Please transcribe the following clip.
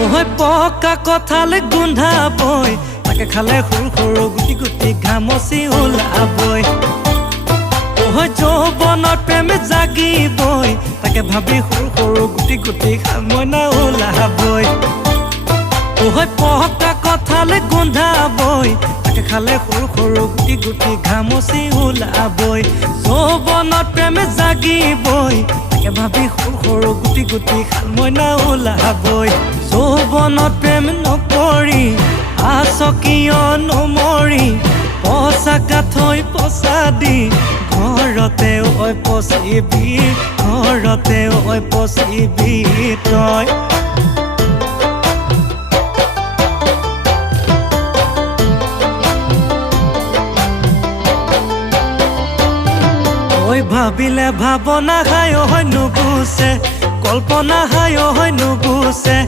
ওহৈ পকা কঁঠালে গোন্ধাবই, তাকে খালে সৰু সৰু গুটি গুটি ঘামচি ওলাবই। ওহৈ যৌৱনত প্ৰেম জাগিবই, তাকে ভাবি সৰু সৰু গুটি গুটি শালমইনা ওলাবই। ওহৈ পকা কঁঠালে গোন্ধাবই, তাকে খালে সৰু সৰু গুটি গুটি ঘামচি ওলাবই। যৌৱনত প্ৰেম জাগিবই, তাকে ভাবি সৰু সৰু গুটি গুটি শালমইনা ওলাবই। যৌৱনত প্ৰেম নকৰি আচকিয় নমৰি, পচাকা থৈ পচা দি ঘৰতে ঐ পচিবি, ঘৰতে ঐ পচিবি তই। ঐ ভাবিলে ভাৱনা হায় হয় নুগুচে, কল্পনা হায় হয় নুগুচে।